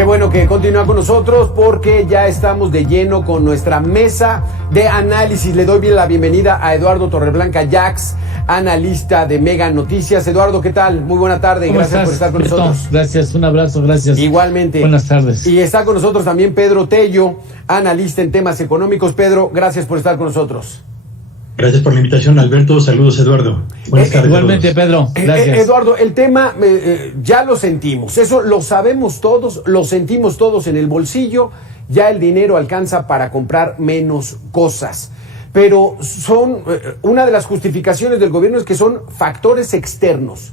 Qué bueno que continúa con nosotros porque ya estamos de lleno con nuestra mesa de análisis. Le doy la bienvenida a Eduardo Torreblanca Jax, analista de Mega Noticias. Eduardo, ¿qué tal? Muy buena tarde. Gracias por estar con nosotros. Gracias, un abrazo, gracias. Igualmente. Buenas tardes. Y está con nosotros también Pedro Tello, analista en temas económicos. Pedro, gracias por estar con nosotros. Gracias por la invitación, Alberto. Saludos, Eduardo. Buenas tardes. Igualmente, Pedro. Gracias. Eduardo, el tema ya lo sentimos. Eso lo sabemos todos, lo sentimos todos en el bolsillo. Ya el dinero alcanza para comprar menos cosas. Pero una de las justificaciones del gobierno es que son factores externos.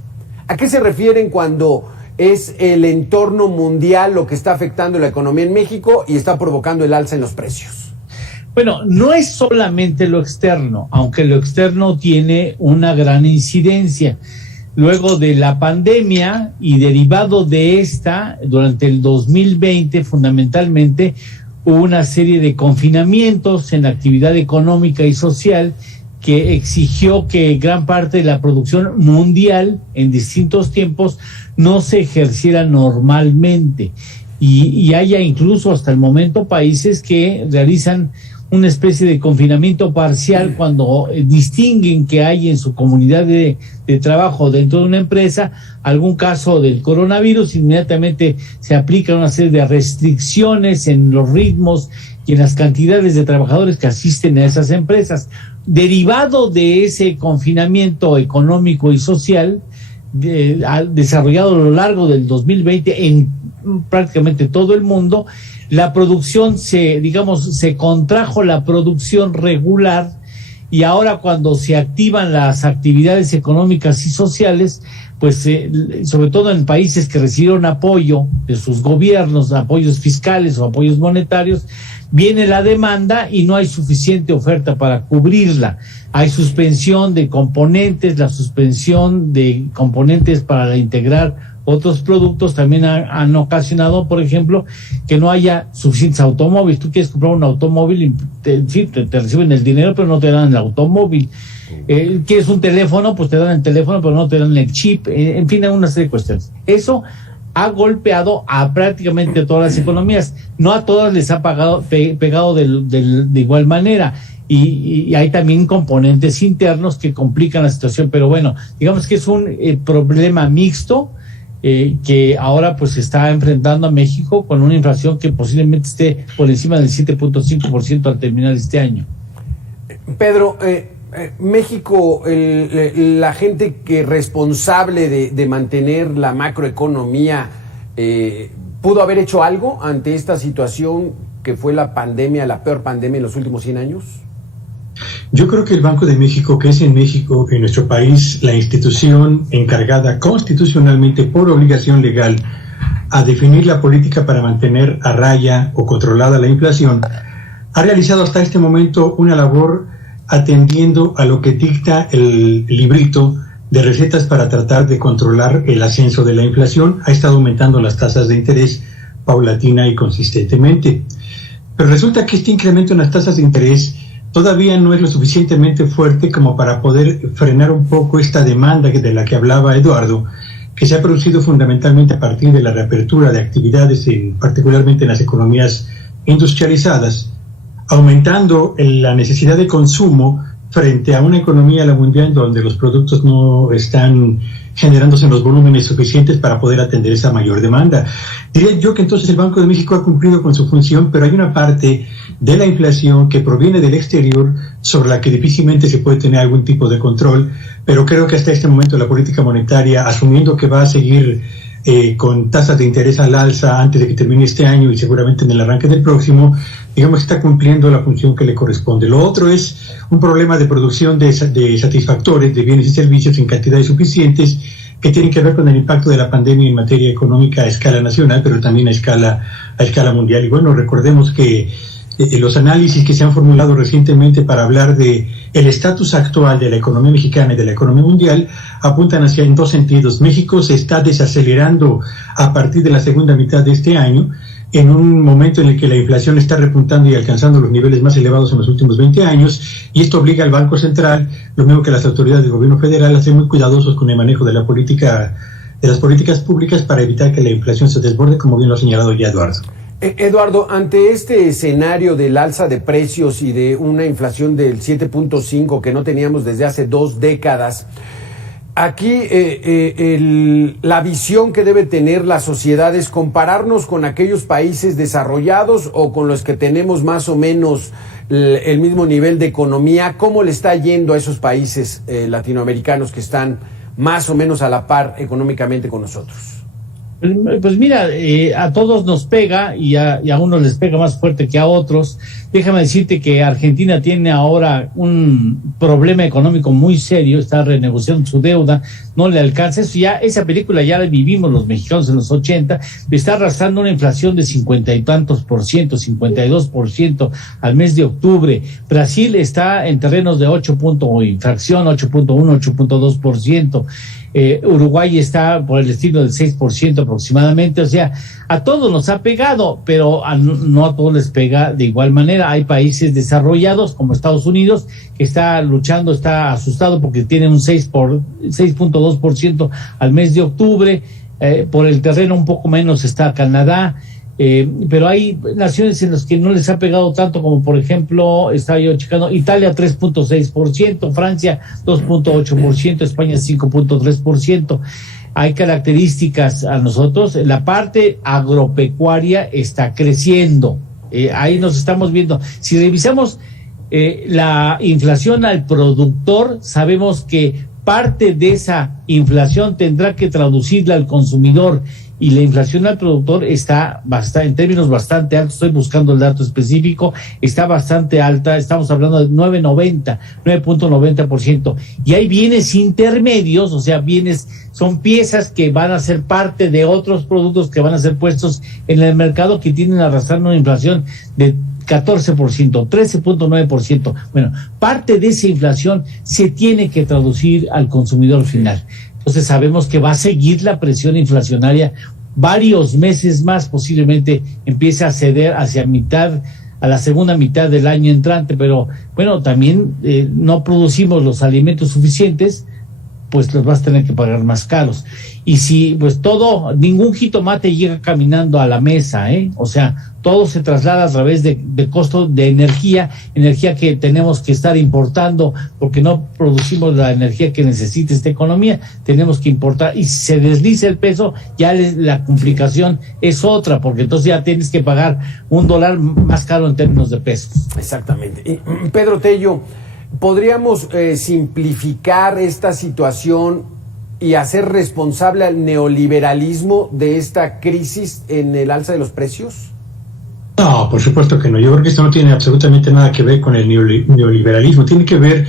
¿A qué se refieren cuando es el entorno mundial lo que está afectando la economía en México y está provocando el alza en los precios? Bueno, no es solamente lo externo, aunque lo externo tiene una gran incidencia. Luego de la pandemia y derivado de esta, durante el 2020 fundamentalmente, hubo una serie de confinamientos en la actividad económica y social que exigió que gran parte de la producción mundial en distintos tiempos no se ejerciera normalmente. Y haya incluso hasta el momento países que realizan una especie de confinamiento parcial cuando distinguen que hay en su comunidad de trabajo dentro de una empresa algún caso del coronavirus. Inmediatamente se aplican una serie de restricciones en los ritmos y en las cantidades de trabajadores que asisten a esas empresas. Derivado de ese confinamiento económico y social desarrollado a lo largo del 2020 en prácticamente todo el mundo, la producción se contrajo la producción regular, y ahora cuando se activan las actividades económicas y sociales, pues sobre todo en países que recibieron apoyo de sus gobiernos, apoyos fiscales o apoyos monetarios, viene la demanda y no hay suficiente oferta para cubrirla. Hay suspensión de componentes, la suspensión de componentes para integrar otros productos también han ocasionado, por ejemplo, que no haya suficientes automóviles. Tú quieres comprar un automóvil y te reciben el dinero, pero no te dan el automóvil. Quieres un teléfono, pues te dan el teléfono, pero no te dan el chip. En fin, hay una serie de cuestiones. Eso ha golpeado a prácticamente todas las economías. No a todas les ha pegado de igual manera. Y hay también componentes internos que complican la situación. Pero bueno, digamos que es un problema mixto, que ahora pues está enfrentando a México con una inflación que posiblemente esté por encima del 7.5% al terminar este año. Pedro, México, la gente que es responsable de mantener la macroeconomía, ¿pudo haber hecho algo ante esta situación que fue la pandemia, la peor pandemia en los últimos 100 años? Yo creo que el Banco de México, que es en México, en nuestro país, la institución encargada constitucionalmente por obligación legal a definir la política para mantener a raya o controlada la inflación, ha realizado hasta este momento una labor atendiendo a lo que dicta el librito de recetas para tratar de controlar el ascenso de la inflación. Ha estado aumentando las tasas de interés paulatina y consistentemente. Pero resulta que este incremento en las tasas de interés todavía no es lo suficientemente fuerte como para poder frenar un poco esta demanda de la que hablaba Eduardo, que se ha producido fundamentalmente a partir de la reapertura de actividades, particularmente en las economías industrializadas, aumentando la necesidad de consumo frente a una economía, la mundial, donde los productos no están generándose en los volúmenes suficientes para poder atender esa mayor demanda. Diría yo que entonces el Banco de México ha cumplido con su función, pero hay una parte de la inflación que proviene del exterior sobre la que difícilmente se puede tener algún tipo de control, pero creo que hasta este momento la política monetaria, asumiendo que va a seguir con tasas de interés al alza antes de que termine este año y seguramente en el arranque del próximo, digamos que está cumpliendo la función que le corresponde. Lo otro es un problema de producción de satisfactores de bienes y servicios en cantidades suficientes que tienen que ver con el impacto de la pandemia en materia económica a escala nacional, pero también a escala mundial. Y bueno, recordemos que los análisis que se han formulado recientemente para hablar de el estatus actual de la economía mexicana y de la economía mundial apuntan en dos sentidos. México se está desacelerando a partir de la segunda mitad de este año, en un momento en el que la inflación está repuntando y alcanzando los niveles más elevados en los últimos 20 años, y esto obliga al Banco Central, lo mismo que las autoridades del gobierno federal, a ser muy cuidadosos con el manejo de la política de las políticas públicas para evitar que la inflación se desborde, como bien lo ha señalado ya Eduardo. Eduardo, ante este escenario del alza de precios y de una inflación del 7.5 que no teníamos desde hace 2 décadas, aquí la visión que debe tener la sociedad es compararnos con aquellos países desarrollados o con los que tenemos más o menos el mismo nivel de economía. ¿Cómo le está yendo a esos países latinoamericanos que están más o menos a la par económicamente con nosotros? Pues mira, a todos nos pega y a unos les pega más fuerte que a otros. Déjame decirte que Argentina tiene ahora un problema económico muy serio, está renegociando su deuda, no le alcanza. Esa película ya la vivimos los mexicanos en los 80, está arrastrando una inflación de 50 y tantos por ciento, 52% al mes de octubre. Brasil está en terrenos de 8.1, 8.2%. Uruguay está por el estilo del 6% aproximadamente. O sea, a todos nos ha pegado, pero no a todos les pega de igual manera. Hay países desarrollados como Estados Unidos que está luchando, está asustado porque tiene un 6.2% al mes de octubre. Por el terreno un poco menos está Canadá. Pero hay naciones en las que no les ha pegado tanto, como por ejemplo, estaba yo checando, Italia 3.6%, Francia 2.8%, España 5.3%. Hay características a nosotros, la parte agropecuaria está creciendo, ahí nos estamos viendo. Si revisamos la inflación al productor, sabemos que parte de esa inflación tendrá que traducirla al consumidor, y la inflación al productor está en términos bastante altos. Estoy buscando el dato específico, está bastante alta, estamos hablando de 9.90%, y hay bienes intermedios, o sea, son piezas que van a ser parte de otros productos que van a ser puestos en el mercado, que tienen arrastrando una inflación de 14%, 13.9%. Bueno, parte de esa inflación se tiene que traducir al consumidor final. Entonces sabemos que va a seguir la presión inflacionaria varios meses más, posiblemente empiece a ceder a la segunda mitad del año entrante, pero bueno, también no producimos los alimentos suficientes, pues los vas a tener que pagar más caros. Y si pues ningún jitomate llega caminando a la mesa, o sea, todo se traslada a través de costo de energía que tenemos que estar importando, porque no producimos la energía que necesita esta economía, tenemos que importar, y si se desliza el peso, ya la complicación es otra, porque entonces ya tienes que pagar $1 más caro en términos de pesos. Exactamente. Y, Pedro Tello, ¿podríamos simplificar esta situación y hacer responsable al neoliberalismo de esta crisis en el alza de los precios? No, por supuesto que no. Yo creo que esto no tiene absolutamente nada que ver con el neoliberalismo. Tiene que ver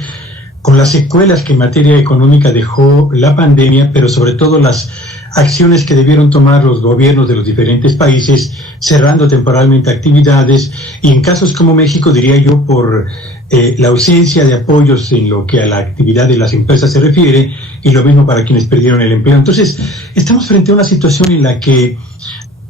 con las secuelas que en materia económica dejó la pandemia, pero sobre todo las acciones que debieron tomar los gobiernos de los diferentes países, cerrando temporalmente actividades, y en casos como México, diría yo, por la ausencia de apoyos en lo que a la actividad de las empresas se refiere, y lo mismo para quienes perdieron el empleo. Entonces, estamos frente a una situación en la que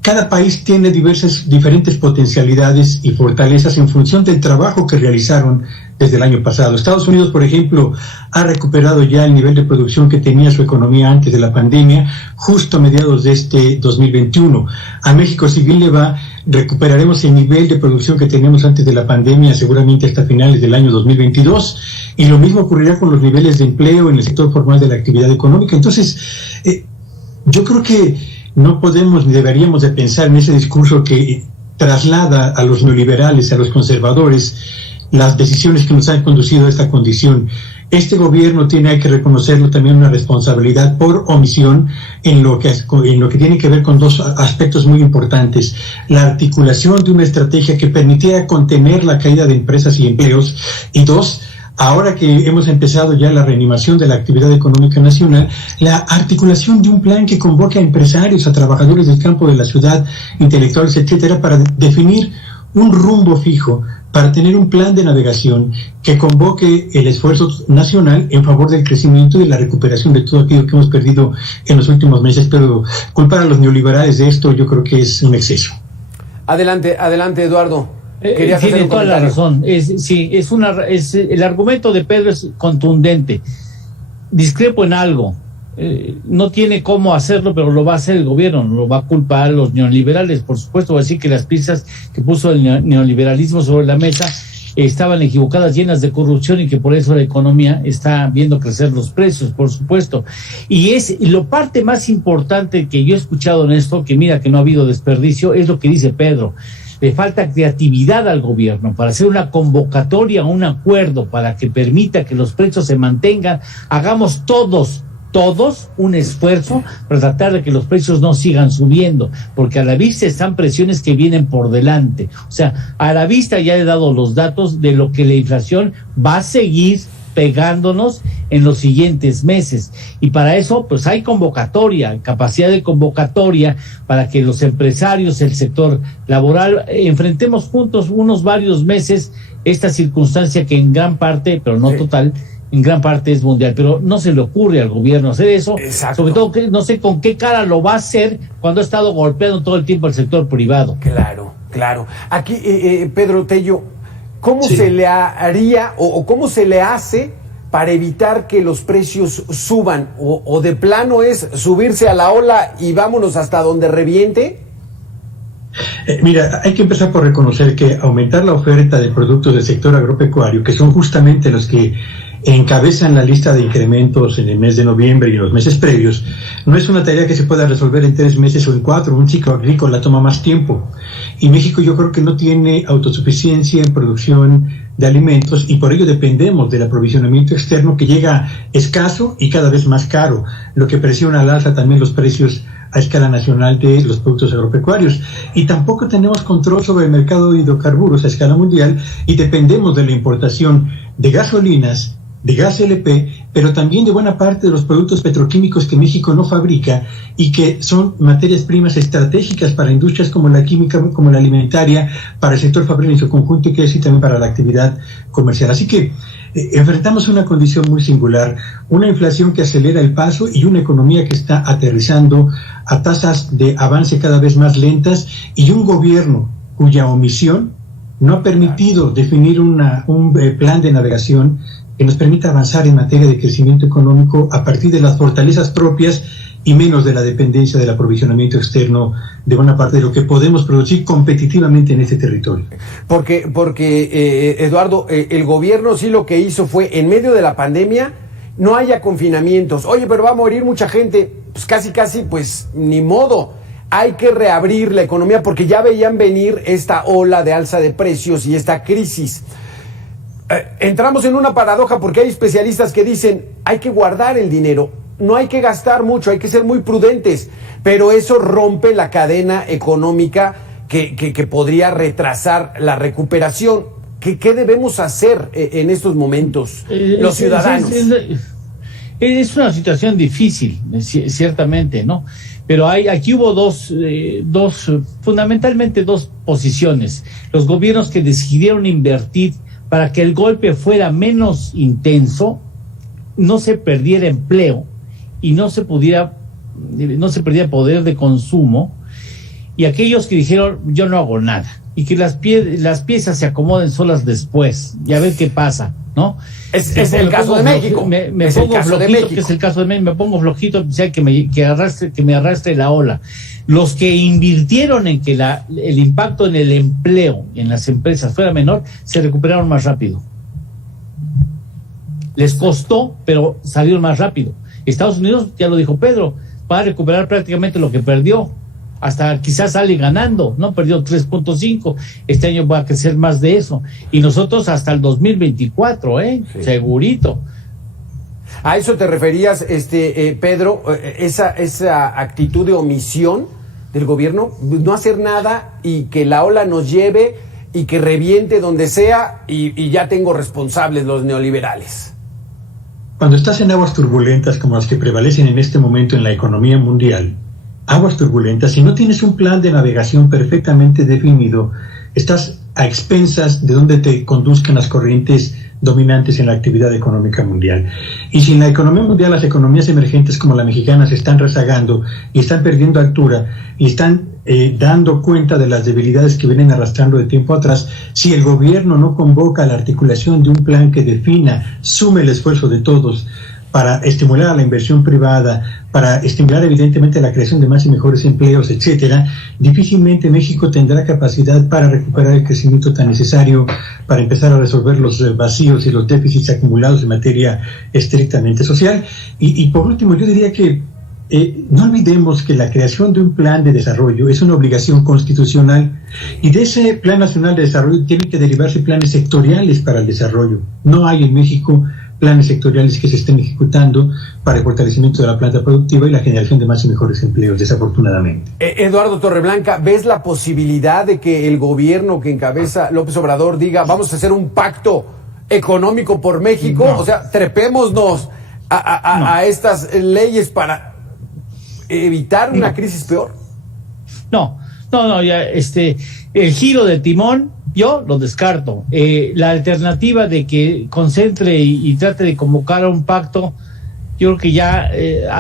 cada país tiene diferentes potencialidades y fortalezas en función del trabajo que realizaron desde el año pasado. Estados Unidos, por ejemplo, ha recuperado ya el nivel de producción que tenía su economía antes de la pandemia, justo a mediados de este 2021. A México, si bien le va, recuperaremos el nivel de producción que teníamos antes de la pandemia, seguramente hasta finales del año 2022, y lo mismo ocurrirá con los niveles de empleo en el sector formal de la actividad económica. Entonces, yo creo que no podemos ni deberíamos de pensar en ese discurso que traslada a los neoliberales, a los conservadores, las decisiones que nos han conducido a esta condición. Este gobierno hay que reconocerlo, también una responsabilidad por omisión en lo que tiene que ver con dos aspectos muy importantes: la articulación de una estrategia que permitiera contener la caída de empresas y empleos, y dos, ahora que hemos empezado ya la reanimación de la actividad económica nacional, la articulación de un plan que convoque a empresarios, a trabajadores del campo de la ciudad, intelectuales, etcétera, para definir un rumbo fijo, para tener un plan de navegación que convoque el esfuerzo nacional en favor del crecimiento y de la recuperación de todo aquello que hemos perdido en los últimos meses. Pero culpar a los neoliberales de esto, yo creo que es un exceso. Adelante, Eduardo. Tiene toda la razón. El argumento de Pedro es contundente. Discrepo en algo. no tiene cómo hacerlo, pero lo va a hacer el gobierno, no lo va a culpar a los neoliberales, por supuesto, va a decir que las piezas que puso el neoliberalismo sobre la mesa estaban equivocadas, llenas de corrupción, y que por eso la economía está viendo crecer los precios, por supuesto. Y lo parte más importante que yo he escuchado en esto, que mira que no ha habido desperdicio, es lo que dice Pedro. Le falta creatividad al gobierno para hacer una convocatoria, un acuerdo para que permita que los precios se mantengan. Hagamos todos un esfuerzo para tratar de que los precios no sigan subiendo, porque a la vista están presiones que vienen por delante. O sea, a la vista ya he dado los datos de lo que la inflación va a seguir pegándonos en los siguientes meses, y para eso pues hay convocatoria, capacidad de convocatoria para que los empresarios, el sector laboral, enfrentemos juntos unos varios meses esta circunstancia que en gran parte, pero no total, en gran parte es mundial, pero no se le ocurre al gobierno hacer eso. Exacto. Sobre todo que no sé con qué cara lo va a hacer cuando ha estado golpeando todo el tiempo al sector privado. Claro. Aquí, Pedro Tello, ¿cómo se le haría o cómo se le hace para evitar que los precios suban? ¿O de plano es subirse a la ola y vámonos hasta donde reviente? Mira, hay que empezar por reconocer que aumentar la oferta de productos del sector agropecuario, que son justamente los que encabezan la lista de incrementos en el mes de noviembre y en los meses previos, no es una tarea que se pueda resolver en 3 meses o en 4. Un ciclo agrícola toma más tiempo. Y México yo creo que no tiene autosuficiencia en producción de alimentos, y por ello dependemos del aprovisionamiento externo, que llega escaso y cada vez más caro, lo que presiona al alza también los precios a escala nacional de los productos agropecuarios. Y tampoco tenemos control sobre el mercado de hidrocarburos a escala mundial, y dependemos de la importación de gasolinas, de gas LP, pero también de buena parte de los productos petroquímicos que México no fabrica y que son materias primas estratégicas para industrias como la química, como la alimentaria, para el sector fabril en su conjunto, y que así también para la actividad comercial. Así que enfrentamos una condición muy singular, una inflación que acelera el paso y una economía que está aterrizando a tasas de avance cada vez más lentas, y un gobierno cuya omisión no ha permitido definir un plan de navegación que nos permita avanzar en materia de crecimiento económico a partir de las fortalezas propias y menos de la dependencia del aprovisionamiento externo de buena parte de lo que podemos producir competitivamente en este territorio. Porque Eduardo, el gobierno sí lo que hizo fue, en medio de la pandemia, no haya confinamientos. Oye, pero va a morir mucha gente. Pues casi, pues ni modo. Hay que reabrir la economía porque ya veían venir esta ola de alza de precios y esta crisis. Entramos en una paradoja porque hay especialistas que dicen hay que guardar el dinero, no hay que gastar mucho, hay que ser muy prudentes, pero eso rompe la cadena económica que podría retrasar la recuperación. ¿Qué debemos hacer en estos momentos los ciudadanos? Es una situación difícil, ciertamente, ¿no? Pero aquí hubo fundamentalmente dos posiciones. Los gobiernos que decidieron invertir para que el golpe fuera menos intenso, no se perdiera empleo y no se perdiera poder de consumo, y aquellos que dijeron yo no hago nada y que las piezas se acomoden solas después y a ver qué pasa, ¿no? Es el caso de México. Me pongo flojito, que es el caso de México, me pongo flojito, o sea, que me arrastre la ola. Los que invirtieron en que el impacto en el empleo en las empresas fuera menor, se recuperaron más rápido. Les costó, pero salieron más rápido. Estados Unidos, ya lo dijo Pedro, va a recuperar prácticamente lo que perdió. Hasta quizás sale ganando, ¿no? Perdió 3.5, este año va a crecer más de eso. Y nosotros hasta el 2024, sí. Segurito. ¿A eso te referías, Pedro, esa actitud de omisión del gobierno? No hacer nada y que la ola nos lleve y que reviente donde sea y ya tengo responsables los neoliberales. Cuando estás en aguas turbulentas como las que prevalecen en este momento en la economía mundial, aguas turbulentas, si no tienes un plan de navegación perfectamente definido, estás a expensas de donde te conduzcan las corrientes dominantes en la actividad económica mundial. Y si en la economía mundial las economías emergentes como la mexicana se están rezagando y están perdiendo altura y están dando cuenta de las debilidades que vienen arrastrando de tiempo atrás, si el gobierno no convoca la articulación de un plan que defina, sume el esfuerzo de todos para estimular a la inversión privada, para estimular evidentemente la creación de más y mejores empleos, etcétera, difícilmente México tendrá capacidad para recuperar el crecimiento tan necesario para empezar a resolver los vacíos y los déficits acumulados en materia estrictamente social. Y por último, yo diría que no olvidemos que la creación de un plan de desarrollo es una obligación constitucional y de ese plan nacional de desarrollo tienen que derivarse planes sectoriales para el desarrollo. No hay en México planes sectoriales que se estén ejecutando para el fortalecimiento de la planta productiva y la generación de más y mejores empleos, desafortunadamente. Eduardo Torreblanca, ¿ves la posibilidad de que el gobierno que encabeza López Obrador diga vamos a hacer un pacto económico por México? No. O sea, trepémonos a estas leyes para evitar una crisis peor. No, ya el giro de timón yo lo descarto. La alternativa de que concentre y trate de convocar a un pacto, yo creo que ya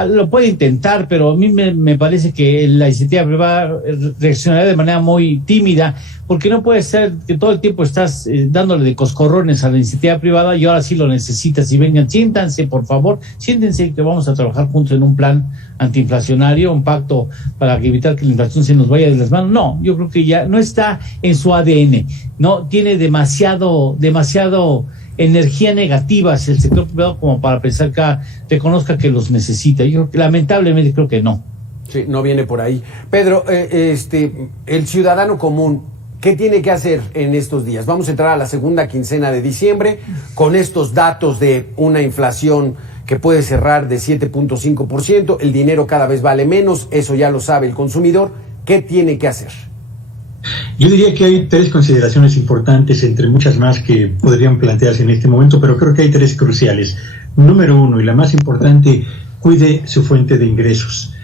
lo puede intentar, pero a mí me parece que la iniciativa privada reaccionará de manera muy tímida, porque no puede ser que todo el tiempo estás dándole de coscorrones a la iniciativa privada y ahora sí lo necesitas. Y vengan, siéntanse, por favor, siéntense que vamos a trabajar juntos en un plan antiinflacionario, un pacto para evitar que la inflación se nos vaya de las manos. No, yo creo que ya no está en su ADN, no tiene demasiado energía negativa hacia el sector privado como para pensar que reconozca que los necesita. Yo lamentablemente creo que no. Sí, no viene por ahí. Pedro, el ciudadano común, ¿qué tiene que hacer en estos días? Vamos a entrar a la segunda quincena de diciembre con estos datos de una inflación que puede cerrar de 7.5%, el dinero cada vez vale menos, eso ya lo sabe el consumidor. ¿Qué tiene que hacer? Yo diría que hay tres consideraciones importantes, entre muchas más que podrían plantearse en este momento, pero creo que hay tres cruciales. Número uno, y la más importante, cuide su fuente de ingresos.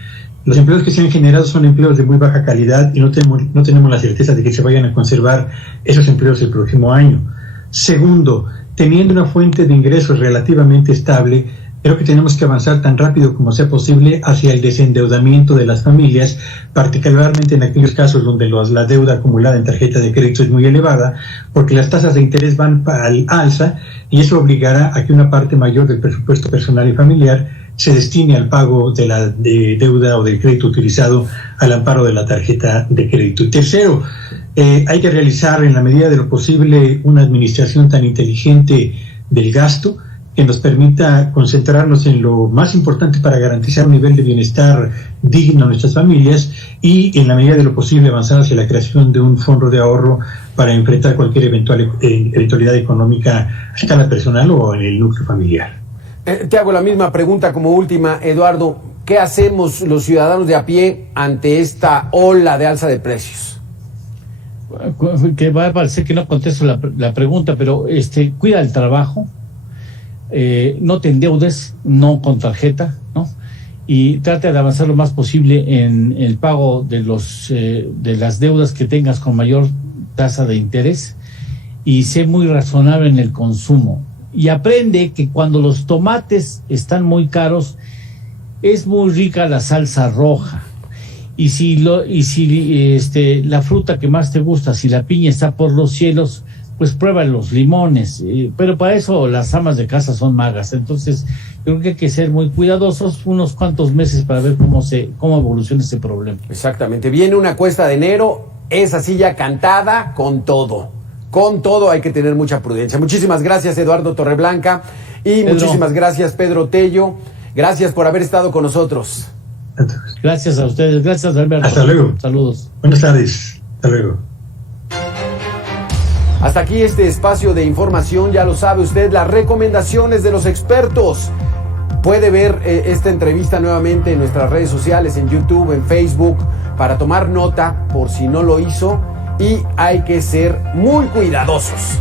Los empleos que se han generado son empleos de muy baja calidad y no tenemos la certeza de que se vayan a conservar esos empleos el próximo año. Segundo, teniendo una fuente de ingresos relativamente estable, creo que tenemos que avanzar tan rápido como sea posible hacia el desendeudamiento de las familias, particularmente en aquellos casos donde la deuda acumulada en tarjeta de crédito es muy elevada, porque las tasas de interés van al alza y eso obligará a que una parte mayor del presupuesto personal y familiar se destine al pago de la deuda o del crédito utilizado al amparo de la tarjeta de crédito. Y tercero, hay que realizar en la medida de lo posible una administración tan inteligente del gasto que nos permita concentrarnos en lo más importante para garantizar un nivel de bienestar digno a nuestras familias y en la medida de lo posible avanzar hacia la creación de un fondo de ahorro para enfrentar cualquier eventualidad económica a escala personal o en el núcleo familiar. Te hago la misma pregunta como última, Eduardo. ¿Qué hacemos los ciudadanos de a pie ante esta ola de alza de precios? Que va a parecer que no contesto la pregunta, pero cuida el trabajo. No te endeudes, no con tarjeta, ¿no? Y trata de avanzar lo más posible en el pago de las deudas que tengas con mayor tasa de interés y sé muy razonable en el consumo. Y aprende que cuando los tomates están muy caros, es muy rica la salsa roja. Y si la fruta que más te gusta, si la piña está por los cielos, pues prueba los limones, pero para eso las amas de casa son magas. Entonces creo que hay que ser muy cuidadosos unos cuantos meses para ver cómo evoluciona este problema. Exactamente, viene una cuesta de enero, esa silla cantada con todo hay que tener mucha prudencia. Muchísimas gracias, Eduardo Torreblanca, y Pedro. Muchísimas gracias, Pedro Tello, gracias por haber estado con nosotros. Gracias a ustedes, gracias, Alberto. Hasta luego. Saludos. Buenas tardes, hasta luego. Hasta aquí este espacio de información, ya lo sabe usted, las recomendaciones de los expertos. Puede ver esta entrevista nuevamente en nuestras redes sociales, en YouTube, en Facebook, para tomar nota por si no lo hizo, y hay que ser muy cuidadosos.